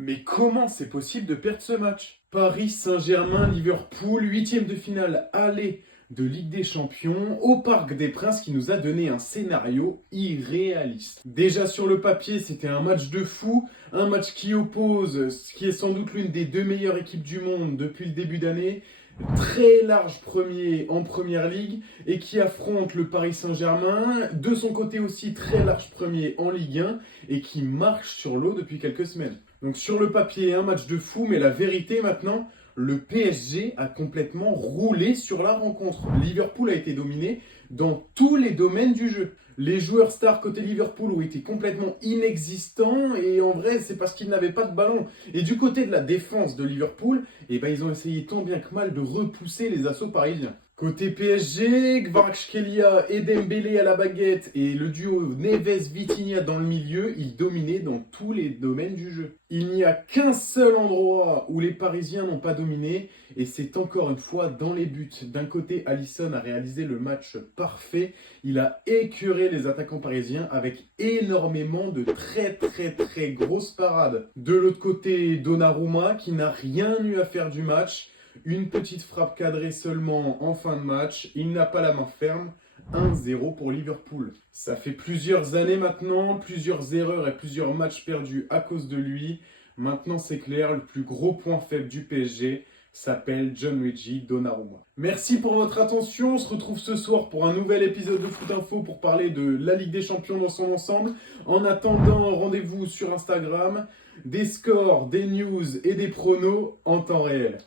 Mais comment c'est possible de perdre ce match? Paris Saint-Germain, Liverpool, huitième de finale aller de Ligue des Champions au Parc des Princes qui nous a donné un scénario irréaliste. Déjà sur le papier, c'était un match de fou, un match qui oppose ce qui est sans doute l'une des deux meilleures équipes du monde depuis le début d'année, très large premier en première ligue et qui affronte le Paris Saint-Germain, de son côté aussi très large premier en Ligue 1 et qui marche sur l'eau depuis quelques semaines. Donc sur le papier, un match de fou, mais la vérité maintenant, le PSG a complètement roulé sur la rencontre. Liverpool a été dominé dans tous les domaines du jeu. Les joueurs stars côté Liverpool ont été complètement inexistants et en vrai, c'est parce qu'ils n'avaient pas de ballon. Et du côté de la défense de Liverpool, ils ont essayé tant bien que mal de repousser les assauts parisiens. Côté PSG, Kvaratskhelia et Dembélé à la baguette et le duo Neves-Vitinha dans le milieu, ils dominaient dans tous les domaines du jeu. Il n'y a qu'un seul endroit où les Parisiens n'ont pas dominé et c'est encore une fois dans les buts. D'un côté, Alisson a réalisé le match parfait. Il a écœuré les attaquants parisiens avec énormément de très grosses parades. De l'autre côté, Donnarumma qui n'a rien eu à faire du match. Une petite frappe cadrée seulement en fin de match. Il n'a pas la main ferme. 1-0 pour Liverpool. Ça fait plusieurs années maintenant, plusieurs erreurs et plusieurs matchs perdus à cause de lui. Maintenant c'est clair, le plus gros point faible du PSG s'appelle Gianluigi Donnarumma. Merci pour votre attention. On se retrouve ce soir pour un nouvel épisode de Foot Info pour parler de la Ligue des Champions dans son ensemble. En attendant, rendez-vous sur Instagram. Des scores, des news et des pronos en temps réel.